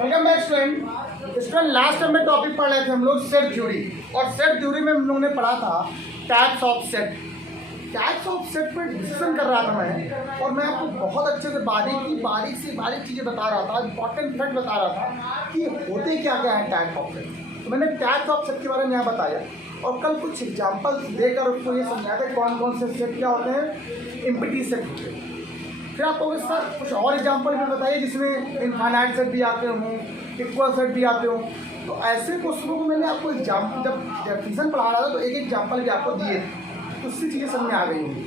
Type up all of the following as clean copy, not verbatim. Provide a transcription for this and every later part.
Welcome back student. Last time में topic पढ़ रहे थे हम लोग सेट थ्योरी, और सेट थ्योरी में हम लोगों ने पढ़ा था types of set. Types of set पर डिस्कशन कर रहा था मैं, और मैं आपको बहुत अच्छे से बारीक से बारीक चीज़ें बता रहा था, इंपॉर्टेंट फैक्ट बता रहा था कि होते क्या क्या है टाइप ऑफ सेट। तो मैंने टाइप्स ऑफ सेट के बारे में यहाँ बताया, और कल कुछ एग्जाम्पल्स देकर उसको ये समझाया था कौन कौन से सेट क्या होते हैं, एम्प्टी सेट होते हैं। फिर आपको सर कुछ और एग्जाम्पल भी बताइए जिसमें इनफाइनाइट सेट भी आते हों, इक्वल सेट भी आते हों। तो ऐसे क्वेश्चनों को मैंने आपको एग्जाम्पल जब डेफिनेशन पढ़ा रहा था तो एक एग्जाम्पल भी आपको दिए, तो उससे चीज़ें समझ में आ गई होंगी।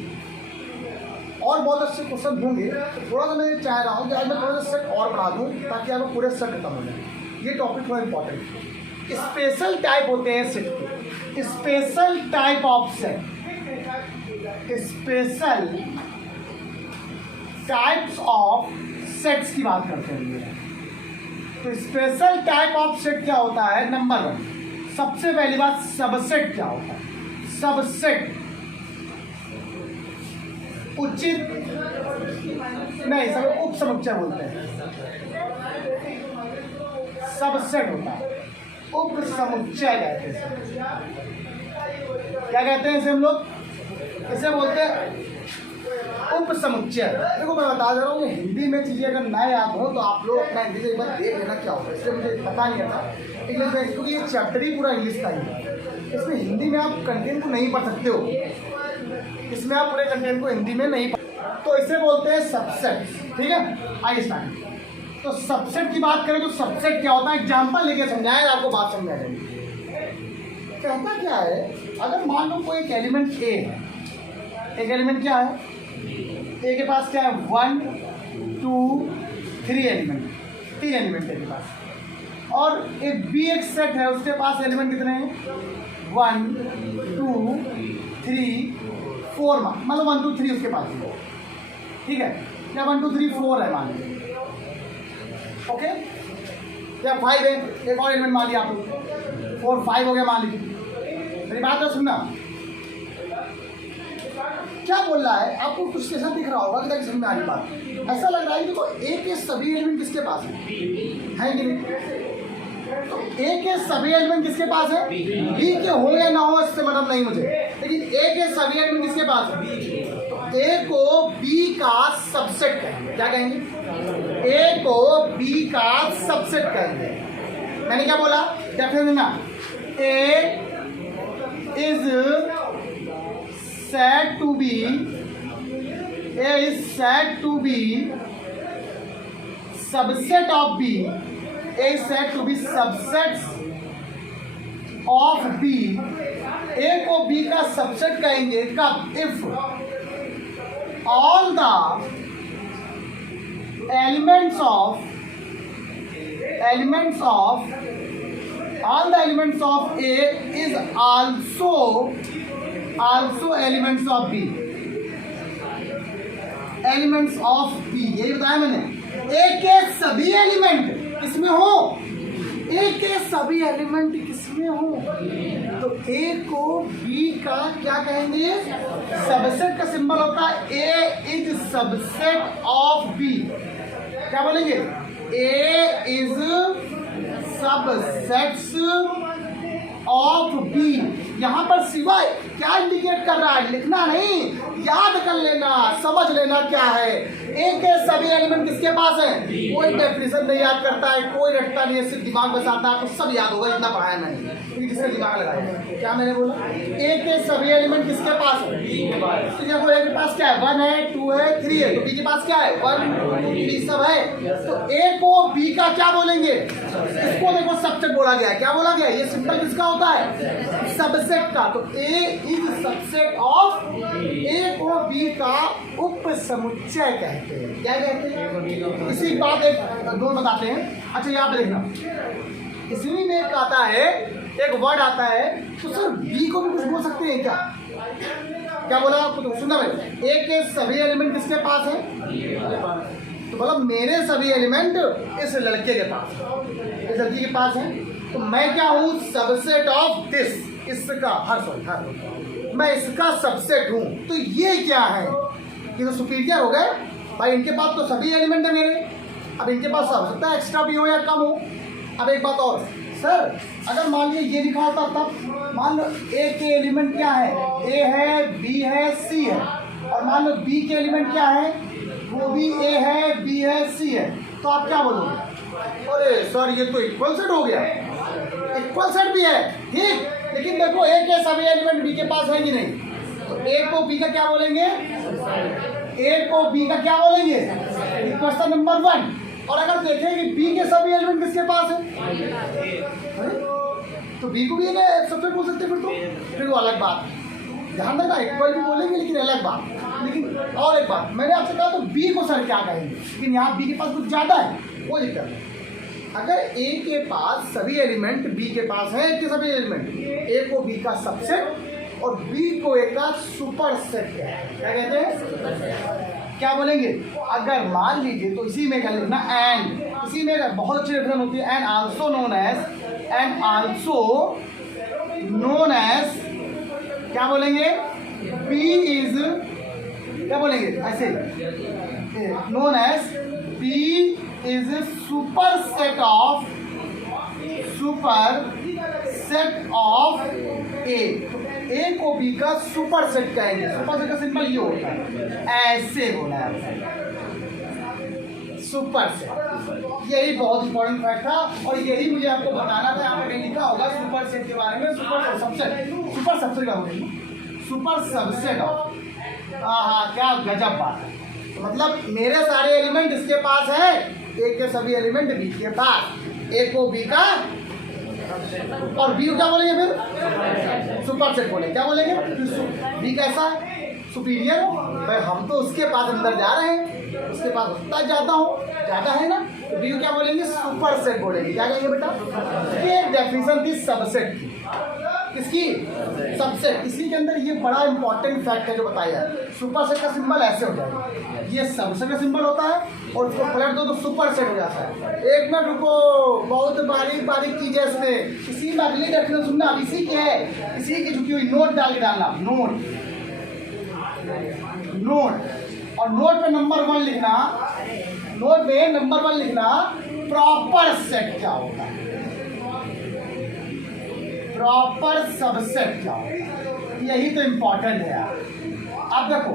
और बहुत अच्छे क्वेश्चन होंगे, तो थोड़ा सा मैं चाह रहा हूँ कि आज मैं थोड़ा सा सेट और बढ़ा दूँ ताकि आपको पूरे सेट खत्म हो जाए। ये टॉपिक थोड़ा इंपॉर्टेंट है। स्पेशल टाइप होते हैं सेट के, special type of set, special types of sets की बात करते हैं। तो स्पेशल टाइप ऑफ सेट क्या होता है? नंबर 1, सबसे पहली बात सबसेट क्या होता है? सबसेट उचित नहीं, सब उप समुच्चय बोलते हैं। सबसेट होता है, उप समुच्चय कहते हैं। क्या कहते हैं इसे हम लोग? इसे बोलते हैं उप समुच्चय। देखो मैं बता दे रहा हूँ, हिंदी में चीज़ें अगर ना याद हो तो आप लोग अपना हिंदी से एक बार देख लेना क्या होगा, इसलिए मुझे पता नहीं था इंग्लिश में, क्योंकि ये चैप्टर ही पूरा इंग्लिश का ही है। इसमें हिंदी में आप कंटेंट को नहीं पढ़ सकते हो, इसमें आप पूरे कंटेंट को हिंदी में नहीं पढ़, तो इसे बोलते हैं सबसेट। ठीक है, आइए स्टार्ट। तो सबसेट की बात करें तो सबसेट क्या होता है, एग्जाम्पल लेके समझाएं, आपको बात समझा जाएगी। कहता क्या है, अगर मान लो कोई एक एलिमेंट ए है, एक एलिमेंट क्या है, ए के पास क्या है, 1 2 3 एलिमेंट, 3 एलिमेंट है के पास, और एक बी एक सेट है, उसके पास एलिमेंट कितने हैं, 1 2 3 4, मतलब 1 2 3 उसके पास है। ठीक है, या 1 2 3 4 है मान लीजिए, ओके, या 5 है, एक और एलिमेंट मान लिया आप लोग, 4 5 हो गया मान लीजिए। मेरी बात तो सुनना, क्या बोल रहा है आपको कुछ कैसा दिख रहा होगा कि समझ में आ रही बात। ऐसा लग रहा है कि तो ए के सभी एलिमेंट किसके पास है कि नहीं? तो ए के सभी एलिमेंट किसके पास है? बी के हो या ना हो इससे मतलब नहीं मुझे, लेकिन ए के सभी एलिमेंट किसके पास है? तो ए को बी का सबसेट कहेंगे। क्या कहेंगे? ए को बी का सबसेट कहेंगे। मैंने क्या बोला? डेफिनेशन ना, ए is said to be, A is said to be subset of B, A is said to be subsets of B। A को B का सबसेट कहेंगे कब? If all the elements of A is also elements of B, elements of B, यही बताया मैंने। ए के सभी element किसमें हो? ए के सभी एलिमेंट किसमें हो? तो ए को बी का क्या कहेंगे? सबसेट का सिंबल होता है ए इज सबसेट ऑफ बी। क्या बोलेंगे? ए इज सबसेट्स ऑफ बी। यहाँ पर सिवाय क्या इंडिकेट कर रहा है? लिखना नहीं, याद कर लेना, समझ लेना क्या है। ए के सभी एलिमेंट किसके पास है? कोई डेफिनेशन नहीं याद करता है, कोई रटता नहीं है, सिर्फ दिमाग बसाता है, तो सब याद होगा, इतना पढ़ाया मैंने, किसने दिमाग लगाया। क्या मैंने बोला? ए के सभी एलिमेंट किसके पास है? तो देखो ए के पास क्या है, 1 है 2 है 3 है, तो बी के पास क्या है, 1 2 3 सब है। तो ए को बी का क्या बोलेंगे? इसको देखो सबसेट बोला गया है। क्या बोला गया? ये सिंबल किसका होता है? सबसेट का। तो ए इज सबसेट ऑफ, ए को बी का उप समुच्चय कहते हैं। क्या कहते हैं? इसी बात एक दो बताते हैं। अच्छा यहाँ पे देखना, इसी में एक आता है, एक वर्ड आता है, तो सर बी को भी कुछ बोल सकते हैं क्या? क्या बोला आपको? तो सुनना भाई, ए के सभी एलिमेंट किसके पास है? तो बोला मेरे सभी एलिमेंट इस लड़के के पास, इस लड़की के पास है। तो मैं क्या हूँ? सबसेट ऑफ दिस, इसका हर मैं इसका सबसेट हूँ। तो ये क्या है? ये तो सुपीरियर हो गए भाई, इनके पास तो सभी एलिमेंट है मेरे, अब इनके पास हो सकता है एक्स्ट्रा भी हो या कम हो। अब एक बात और सर, अगर मान लीजिए ये लिखा होता तब मान लो ए के एलिमेंट क्या है, ए है, बी है, सी है, और मान लो बी के एलिमेंट क्या है, वो भी ए है, बी है, सी है, तो आप क्या बोलोगे? अरे सर ये तो इक्वल सेट हो गया। इक्वल सेट भी है ठीक, लेकिन देखो ए के सभी एलिमेंट बी के पास है कि नहीं, तो ए को बी का क्या बोलेंगे, ए को बी का क्या बोलेंगे, क्वेश्चन नंबर 1। और अगर देखें कि बी के सभी एलिमेंट किसके पास है, तो बी को भी सबसे बोल सकते फिर वो अलग बात। ध्यान देना, इक्वल भी बोलेंगे लेकिन अलग बात। लेकिन और एक बात मैंने आपसे कहा तो बी को सर क्या कहेंगे, लेकिन यहाँ बी के पास कुछ ज़्यादा है, वो दिक्कत है। अगर ए के पास सभी एलिमेंट बी के पास है, के सभी एलिमेंट, ए को बी का सबसेट और बी को ए का सुपर सेट क्या कहते हैं, क्या बोलेंगे? अगर मान लीजिए तो इसी में क्या लिखना, एंड, इसी में बहुत अच्छी रेफरेंस होती है, एंड आल्सो नोन एज क्या बोलेंगे, बी इज क्या बोलेंगे ऐसे, known as B is super set of A को बी का सुपर सेट कहेंगे। सुपर सेट का सिंपल ये होता है, ऐसे बोला है सुपर सेट। यही बहुत इंपॉर्टेंट फैक्ट था और यही मुझे आपको बताना था। यहाँ पे लिखा होगा सुपर सेट के बारे में, सुपर सबसेट का होगा, सुपर सबसेट ऑफ। हाँ, क्या गजब बात है। तो मतलब मेरे सारे एलिमेंट इसके पास है, ए के सभी एलिमेंट बी के पास, ए को बी का और बी को क्या बोलेंगे फिर, सुपर सेट बोलेंगे। क्या बोलेंगे, बी कैसा सुपीरियर, भाई हम तो उसके पास अंदर जा रहे हैं, उसके पास उतना ज़्यादा है ना, तो बी को क्या बोलेंगे, सुपर सेट बोलेंगे। क्या कहेंगे बेटा, ये डेफिनेशन थी सबसेट की, किसकी, सबसेट। इसी के अंदर ये बड़ा इंपॉर्टेंट फैक्ट है जो बताया है। सुपर सेट का सिंबल ऐसे हो जाएगा, ये सबसेट का सिंबल होता है और उसको पलट दो तो सुपर सेट हो जाता है। एक मिनट रुको, बहुत बारीक चीज़ है इसमें, इसी में अगली डेफिनेशन सुनना, अब इसी की है, इसी की झुकी हुई नोट डाल के डालना, नोट और नोट पे नंबर 1 लिखना, नोट पे नंबर 1 लिखना, प्रॉपर सेट क्या होता है, प्रॉपर सबसेट क्या होता है, यही तो इंपॉर्टेंट है यार। अब देखो,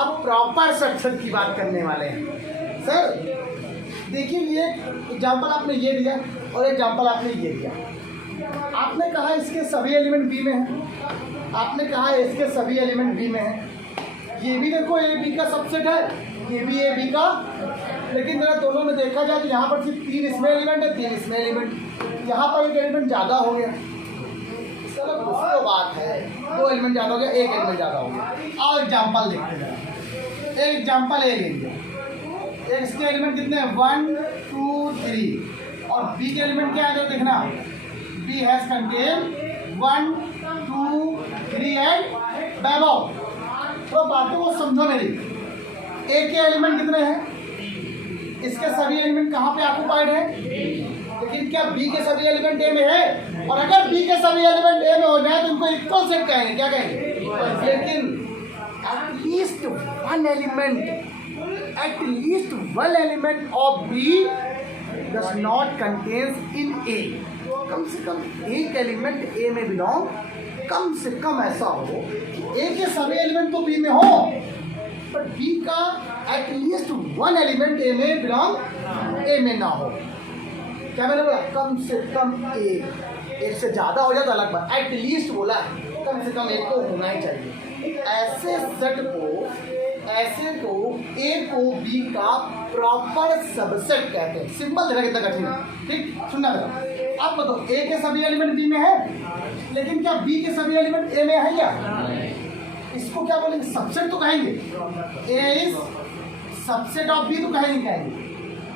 अब प्रॉपर सबसेट की बात करने वाले हैं। सर देखिए, ये एग्जाम्पल आपने ये दिया और एग्जाम्पल आपने ये दिया। आपने कहा इसके सभी एलिमेंट बी में हैं, आपने कहा इसके सभी एलिमेंट बी में हैं, ये भी देखो ए बी का सबसेट है, ये भी ए बी का, लेकिन जरा दोनों में देखा जाए तो यहाँ पर सिर्फ 3 इसमें एलिमेंट है, 3 इसमें एलिमेंट, यहाँ पर एक एलिमेंट ज़्यादा हो गया। चलो उसको बात है, 2 एलिमेंट ज़्यादा हो गया, 1 एलिमेंट ज़्यादा हो गया। और एग्जाम्पल देखते हैं, एक एग्जाम्पल ए लेंगे, इसके एलिमेंट कितने हैं, 1 2 3, और बी के एलिमेंट क्या है देखना, बी हैज़ कंटेन 1 2 3 एंड वैभव। तो बातों को समझो मेरी, ए के एलिमेंट कितने हैं, इसके सभी एलिमेंट कहाँ पे ऑक्युपाइड है, लेकिन क्या बी के सभी एलिमेंट ए में है, और अगर बी के सभी एलिमेंट ए में हो जाए तो उनको इक्वल सेट कहेंगे, क्या कहेंगे, लेकिन at least one element of B does not contains in A. कम से कम एक एलिमेंट ए में बिलोंग, कम से कम ऐसा हो कि ए के सभी एलिमेंट तो बी में हो, बट बी का एटलीस्ट वन एलिमेंट ए में बिलोंग, ए में ना हो। क्या मैंने बोला, कम से कम एक से ज़्यादा हो जाए तो अलग बात, एटलीस्ट बोला है, कम से कम एक को होना ही चाहिए। ऐसे सेट को, ऐसे को ए को बी का प्रॉपर सबसेट कहते हैं। सिंपल देना कितना कठिन है, ठीक, सुनना बेटा। अब बताओ, ए के सभी एलिमेंट बी में है, लेकिन क्या बी के सभी एलिमेंट ए में है क्या, इसको क्या बोलेंगे, सबसेट तो कहेंगे, ए इज सबसेट ऑफ बी तो कहेंगे,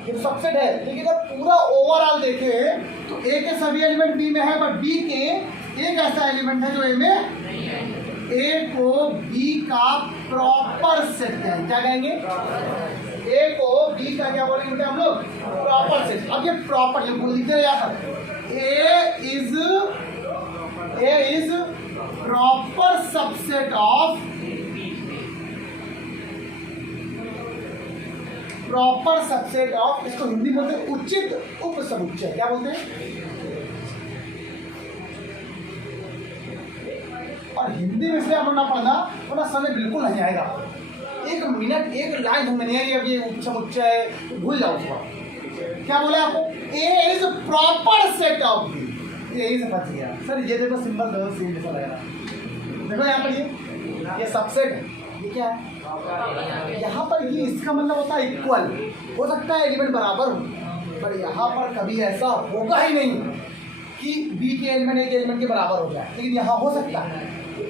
ये सबसेट है। लेकिन अगर पूरा ओवरऑल देखें तो ए के सभी एलिमेंट बी में है, बट बी के एक ऐसा एलिमेंट है जो ए में, ए को बी का प्रॉपर सेट कहेंगे। क्या कहेंगे, ए को बी का क्या बोलेंगे हम लोग, प्रॉपर सेट। अब ये प्रॉपर, ये भूल लिखते हैं यहाँ पर, A is proper subset of proper subset of, इसको हिंदी में बोलते हैं उचित उपसमुच्चय। क्या बोलते हैं? और हिंदी में इसलिए आपको ना पढ़ना, वरना समय बिल्कुल नहीं आएगा। एक मिनट एक लाइन ढूंढ में नहीं आएगी। अब ये उपसमुच्चय है, भूल जाओ उसको। क्या बोले आपको? A is proper set of B. यही समझ गया सर। ये देखो सिंबल दो सेम जैसा लग रहा है। देखो यहाँ पर ये सबसेट है। ये क्या है? यहाँ पर ये इसका मतलब होता है इक्वल। हो सकता है एलिमेंट बराबर हो, पर यहाँ पर कभी ऐसा होगा ही नहीं कि बी के एलिमेंट एक एलिमेंट के बराबर हो जाए। लेकिन यहाँ हो सकता है,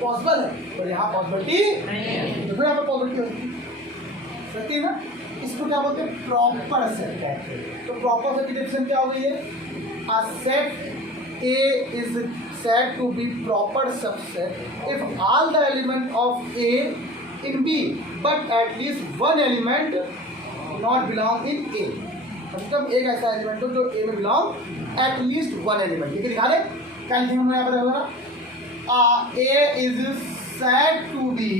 पॉसिबल है, पर यहाँ पॉसिबिलिटी नहीं। देखो यहाँ पर पॉसिबिलिटी हो सकती है ना। इसको क्या बोलते हैं? Proper set. तो प्रॉपर सेट की डेफिनेशन क्या हो गई है? A set A is said to be proper subset if all the element of A in B, but at least one element not belong in A. मतलब एक ऐसा element हो जो A में belong, at least one element. ठीक है, दिखा दे क्या लिखेंगे हमने यहाँ पर? A is said to be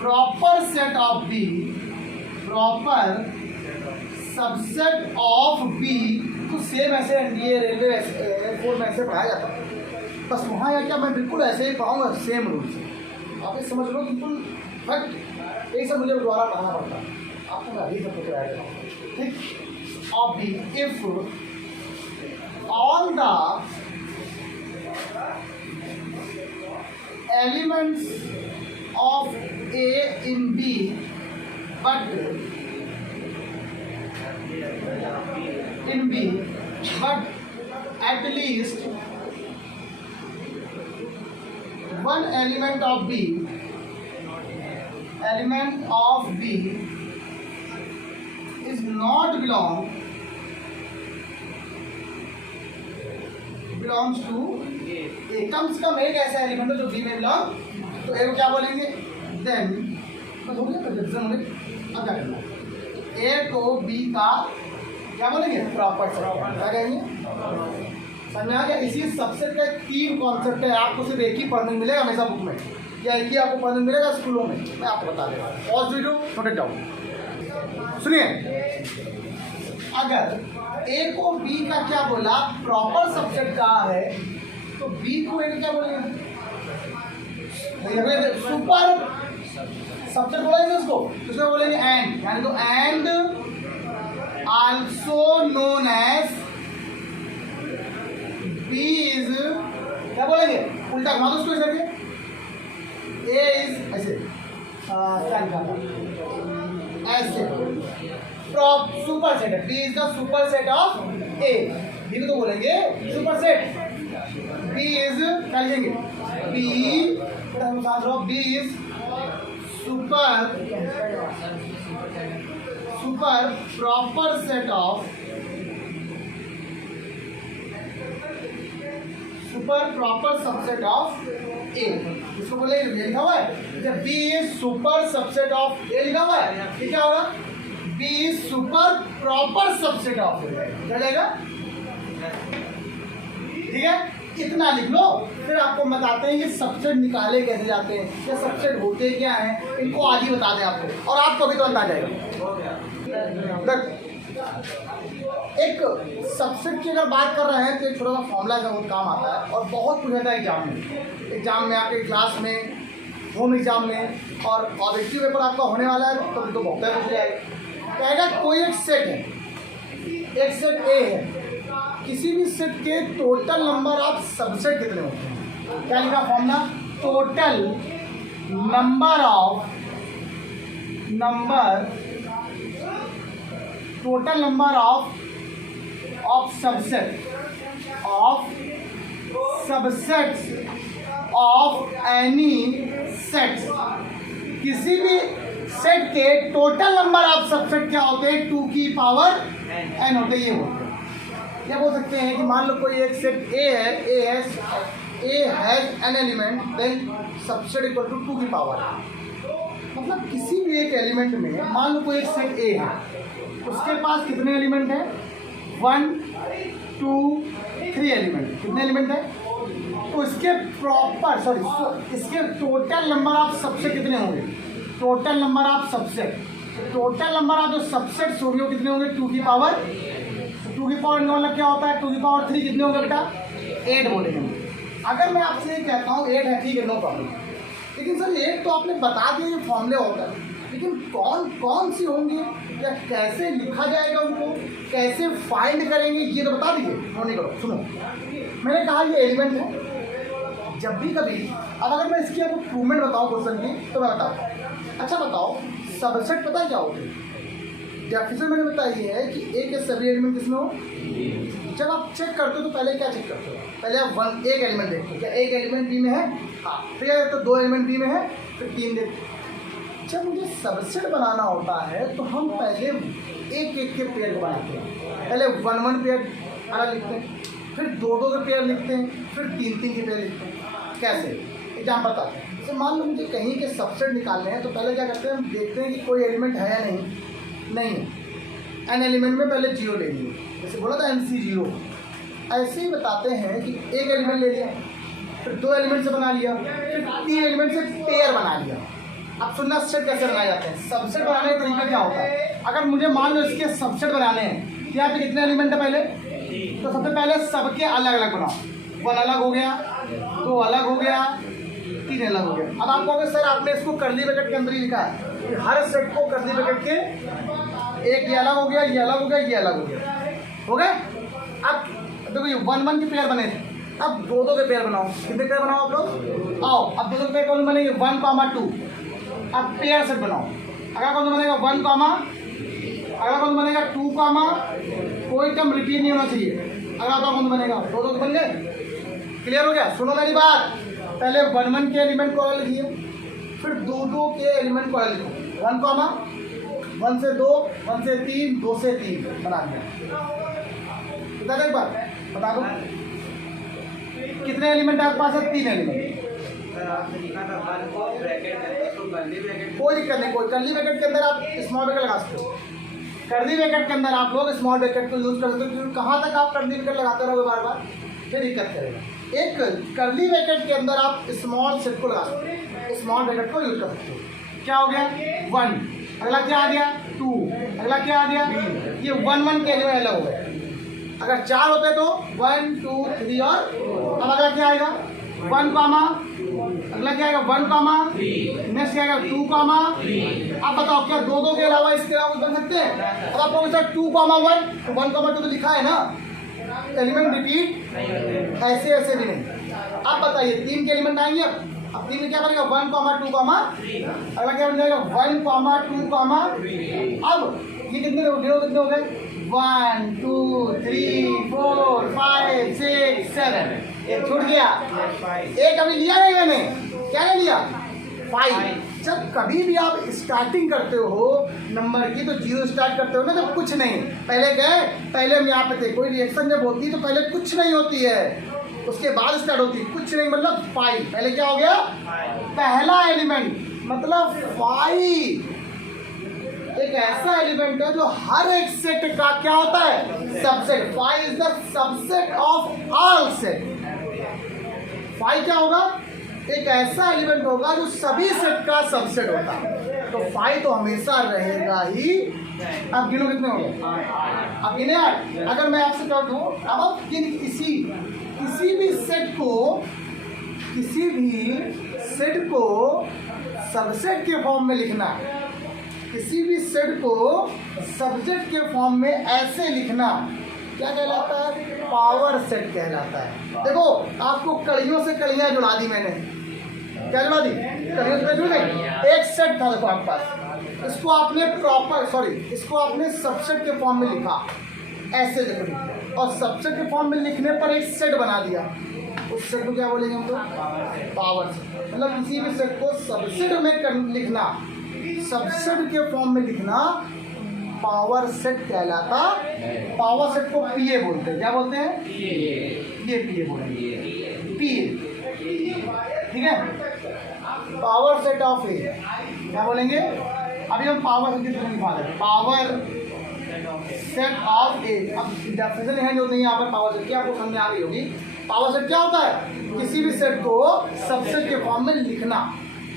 proper set of B, proper subset of B। तो सेम ऐसे एनडीए रेलवे एयरपोर्ट में ऐसे पढ़ाया जाता है, बस वहाँ या क्या मैं बिल्कुल ऐसे ही पढ़ाऊँगा सेम रूल से। आप ये समझ लो बिल्कुल फैक्ट। यही सब मुझे दोबारा पढ़ाना पड़ता है, आपको मैं अभी सबको कराया देता हूँ। ठीक। Of B if all the elements of A in B but in B, but at least one element of B is not belongs to A। कम से कम एक ऐसा एलिमेंट है जो B में बिलोंग, तो A को क्या बोलेंगे? देन हो गया कंजंक्शन होने। अब क्या करना? A को B का क्या बोलेंगे? Proper set. क्या कहेंगे? समझ आ गया? इसी सबसेट का तीन कॉन्सेप्ट है, आपको सिर्फ एक ही पढ़ने मिलेगा हमेशा बुक में, या एक ही आपको पढ़ने मिलेगा स्कूलों में। मैं आपको बता देगा। Pause video note it down. सुनिए, अगर ए को बी का क्या बोला? प्रॉपर सबसेट कहा है, तो बी को ए क्या बोलेंगे? सुपर सबसेट बोलेंगे उसको। उसको बोलेंगे एंड, यानी तो and also known as B is, क्या बोलेंगे? उल्टा घुमा दो उसको इस करके। A is ऐसे, क्या लिखा था? ऐसे सुपर सेट है। B is the super set of A। B को तो बोलेंगे सुपर सेट। B is क्या लिखेंगे? B is super proper set of super proper subset of A। इसको बोले लिखा हुआ है जब B is super subset of A लिखा हुआ है, ये क्या होगा? B is super proper subset of A। क्या जाएगा? ठीक है, इतना लिख लो। फिर आपको बताते हैं ये सबसेट निकाले कैसे जाते हैं, या सबसेट होते क्या हैं, इनको आज ही बता दें आपको, और आपको भी तो अंदाजा आएगा। एक सबसेट की अगर बात कर रहे हैं तो एक छोटा सा फॉर्मूला का बहुत काम आता है, और बहुत पूछा था एग्जाम में आपके क्लास में, होम एग्जाम में, और ऑब्जेक्टिव पेपर आपका होने वाला है तो बहुत पूछ जाएगा। कहेगा कोई एक सेट है, एक सेट ए है, किसी भी सेट के टोटल नंबर ऑफ सबसेट कितने होते हैं? क्या लिखा formula? Total number of subsets of any sets. किसी भी सेट के टोटल नंबर ऑफ सबसेट क्या होते हैं? 2 की पावर n होते हैं। ये होते हैं, क्या बोल सकते हैं कि मान लो कोई एक सेट A है, A has n element, then subset equal to 2 की पावर। मतलब किसी भी एक एलिमेंट में, मान लो कोई एक सेट A है, उसके पास कितने एलिमेंट हैं? 1 2 3 एलिमेंट। कितने एलिमेंट है? तो इसके टोटल नंबर ऑफ सबसेट कितने होंगे? Total number of subset, total number of जो सबसेट होंगे वो कितने होंगे, 2 की पावर, 2 की पावर मतलब क्या होता है, 2 की पावर 3 कितने होंगे बेटा, 8 बोलेंगे। अगर मैं आपसे ये कहता हूँ 8 है, ठीक है, नो प्रॉब्लम, लेकिन सर 8 तो आपने बता दिया ये फॉर्मूले होता है, लेकिन कौन कौन सी होंगी या कैसे लिखा जाएगा, उनको कैसे फाइंड करेंगे, ये तो बता दीजिए। नहीं करो, सुनो, मैंने कहा ये एलिमेंट है। जब भी कभी, अब अगर मैं इसकी आपको प्रूवमेंट बताऊँ क्वेश्चन की, तो मैं बताऊँ, अच्छा बताओ सबसेट पता है क्या होता है, डेफिनेशन मैंने बताई है कि ए के सभी एलिमेंट किसमें हो। जब आप चेक करते हो तो पहले क्या चेक करते हो, पहले आप एक एलिमेंट देखते हो, क्या एक एलिमेंट बी में है, हाँ, फिर तो 2 एलिमेंट बी में है, फिर 3 देखते हो। जब मुझे सबसेट बनाना होता है तो हम पहले एक एक के पेयर को बनाते हैं, पहले 1-1 पेयर अलग लिखते हैं, फिर 2-2 के पेयर लिखते हैं, फिर 3-3 के पेयर लिखते हैं। कैसे, एग्जाम्पल बताते हैं। जैसे मान लो मुझे कहीं के सबसेट निकालने हैं तो पहले क्या करते हैं, हम देखते हैं कि कोई एलिमेंट है या नहीं है, एन एलिमेंट में पहले 0 ले लिए, जैसे बोला था NC 0। ऐसे ही बताते हैं कि एक एलिमेंट ले लिया, फिर 2 एलिमेंट से बना लिया, फिर 3 एलिमेंट से पेयर बना लिया। अब सुनना सेट कैसे बनाए जाते हैं, सबसेट बनाने का तरीका क्या होता है। अगर मुझे मान लो इसके सबसेट बनाने हैं, यहाँ पे कितने एलिमेंट है पहले, तो सबसे पहले सबके अलग अलग बनाओ, 1 अलग हो गया, 2 अलग हो गया, 3 अलग हो गया। अब आप कहोगे सर आपने इसको कर्ली ब्रैकेट के अंदर ही लिखा है, हर सेट को कर्ली ब्रैकेट के, एक ये अलग हो गया, ये अलग हो गया, ये अलग हो गया, हो गए। अब देखो ये 1-1 के पेयर बने थे, अब 2-2 के पेयर बनाओ, कितने पेयर बनाओ आप लोग, आओ अब 2-2 के पेयर कौन बनेंगे, 1,2। अब पेयर सेट बनाओ, अगला कौन बनेगा 1, अगला कौन बनेगा 2, कोई टर्म रिपीट नहीं होना चाहिए, अगला कौन बनेगा 2-2 बन गए। क्लियर हो गया, सुनो मेरी बात, पहले 1-1 के एलिमेंट को अलग लिखिए, फिर 2-2 के एलिमेंट को अलग लिखो, 1 से 2, 1 से 3, 2 से 3 बना दिया। बता दो एक बार, बता दो कितने एलिमेंट आपके पास है, 3 एलिमेंट। कोई दिक्कत नहीं, कोई कर्ली ब्रैकेट के अंदर आप स्मॉल ब्रैकेट लगा सकते हो, कर्ली ब्रैकेट के अंदर आप लोग स्मॉल ब्रैकेट को यूज कर सकते हो, क्योंकि कहाँ तक आप कर्ली ब्रैकेट लगाते रहोगे बार बार, फिर दिक्कत करेगा। एक कर्ली ब्रैकेट के अंदर आप स्मॉल सेट को लगा सकते हो, स्मॉल ब्रैकेट को यूज कर सकते हो। क्या हो गया 1, अगला क्या आ गया 2, अगला क्या आ गया, ये 1-1 के एलिमेंट अलग हो गए। अगर 4 होते तो 1, 2, 3 और अब अगला क्या आएगा 1, अगला क्या आएगा 1, नेक्स्ट क्या आएगा 2, अब बताओ क्या 2-2 के अलावा इसके अलावा कुछ बन सकते हैं। अब आपको सर 2, 1, तो 1, 2 तो लिखा है ना, एलिमेंट रिपीट ऐसे ऐसे भी नहीं। अब बताइए 3 के एलिमेंट आएंगे, अब 3 में क्या बनेगा 1, 2, अगला क्या बन जाएगा 1, 2, अब ये कितने हो गए 1, 2, 3, 4, 5, 6, 7, एक छूट गया, एक अभी लिया नहीं मैंने, क्या नहीं लिया 5। जब कभी भी आप स्टार्टिंग करते हो नंबर की तो 0 स्टार्ट करते हो ना, जब कुछ नहीं, पहले गए, पहले हम यहाँ पे थे, कोई रिएक्शन जब होती है तो पहले कुछ नहीं होती है, उसके बाद स्टार्ट होती है, कुछ नहीं मतलब 5, पहले क्या हो गया पहला एलिमेंट मतलब 5। एक ऐसा एलिमेंट है जो हर एक सेट का क्या होता है subset, 5 is the subset of all set. 5 क्या होगा, एक ऐसा एलिमेंट होगा जो सभी सेट का सबसेट होता है, तो 5 तो हमेशा रहेगा ही। अब गिनो कितने हो गए, अब गिने 8। अगर मैं आपसे कह दूं अब आप किसी भी सेट को सबसेट के फॉर्म में लिखना है, किसी भी सेट को सब्जेक्ट के फॉर्म में ऐसे लिखना क्या कहलाता है, पावर सेट कहलाता है। देखो आपको कड़ियों से कड़ियाँ जुड़ा दी मैंने, क्या जुड़ा दी, कड़ियों से जुड़ गई। एक सेट था देखो आपके पास, इसको आपने सबसेट के फॉर्म में लिखा ऐसे लिखो, और सबसेट के फॉर्म में लिखने पर एक सेट बना दिया, उस सेट को क्या बोलेंगे हम लोग पावर सेट। मतलब किसी भी सेट को सबसेट में लिखना, सबसेट के फॉर्म में लिखना पावर सेट कहलाता। पावर सेट को पीए बोलते हैं, क्या बोलते हैं ये पीए बोलेंगे, पीए, ठीक है। पावर सेट ऑफ ए क्या बोलेंगे, अभी हम पावर सेट की तरह लिखा रहे हैं, पावर सेट ऑफ ए। अब डेफिनेशन है जो नहीं यहाँ पर पावर सेट की आपको समझ आ रही होगी। पावर सेट क्या होता है, किसी भी सेट को सबसेट के फॉर्म में लिखना,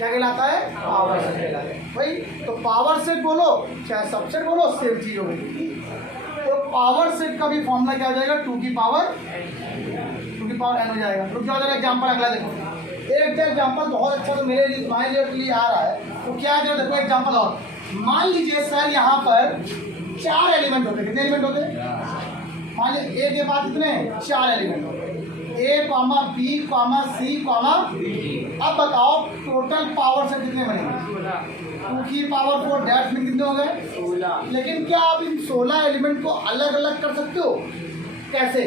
क्या कहलाता है? पावर सेट कहलाता है भाई। तो पावर सेट बोलो चाहे सबसेट बोलो सेम चीज हो गई। तो पावर सेट का भी फॉर्मूला क्या हो जाएगा? 2 की पावर n हो जाएगा। रुक जाओ जरा एग्जाम्पल अगला देखो। एक एग्जाम्पल बहुत अच्छा तो मेरे लिए आ रहा है। तो क्या है देखो एग्जाम्पल और मान लीजिए सर यहाँ पर 4 एलिमेंट होते। कितने एलिमेंट होते? मान लीजिए ए के बाद कितने? 4 एलिमेंट होते। A, B, C, D। अब बताओ टोटल पावर से कितने बनेंगे? 2 की पावर 4 डैश में कितने हो गए? 16। लेकिन क्या आप इन 16 एलिमेंट को अलग अलग कर सकते हो? कैसे?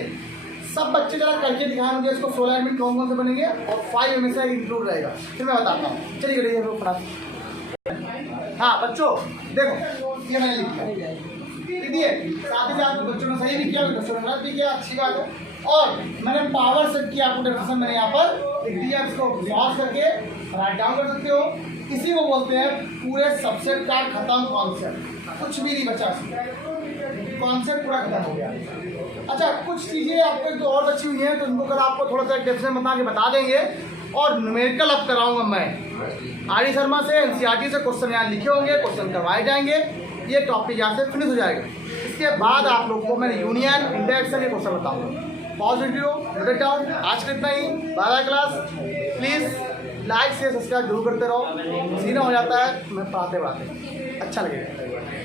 सब बच्चे जरा करके दिखाएंगे इसको। 16 एलिमेंट कौन कौन से बनेंगे और 5 में से इंक्लूड रहेगा। फिर मैं बताता हूँ। चलिए करिए फटाफट। हाँ बच्चों देखो ये मैंने लिख दिया। साथ ही साथ बच्चों ने सही भी किया, बच्चों ने गलत भी किया, अच्छी बात है। और मैंने पावर सेट की आपको डेफिनेशन मैंने यहाँ पर लिख दिया। इसको पॉज करके राइट डाउन कर सकते हो। इसी को बोलते हैं पूरे सबसेट का खत्म कॉन्सेप्ट। कुछ भी नहीं बचा, कॉन्सेप्ट पूरा खत्म हो गया। अच्छा कुछ चीज़ें आपको जो और अच्छी हुई हैं तो उनको कल आपको थोड़ा सा डेफिनेशन बता के बता देंगे। और न्यूमेरिकल अब कराऊंगा मैं आर डी शर्मा से, एनसीईआरटी से क्वेश्चन यहाँ लिखे होंगे, क्वेश्चन करवाए जाएंगे। ये टॉपिक यहाँ से फिनिश हो जाएगा। इसके बाद आप लोग को मैंने यूनियन इंडेक्स के क्वेश्चन बताऊंगा। Pause video note down. आज के इतना ही। Bye class. Please like share subscribe जरूर करते रहो। सीना हो जाता है मैं पढ़ाते अच्छा लगेगा।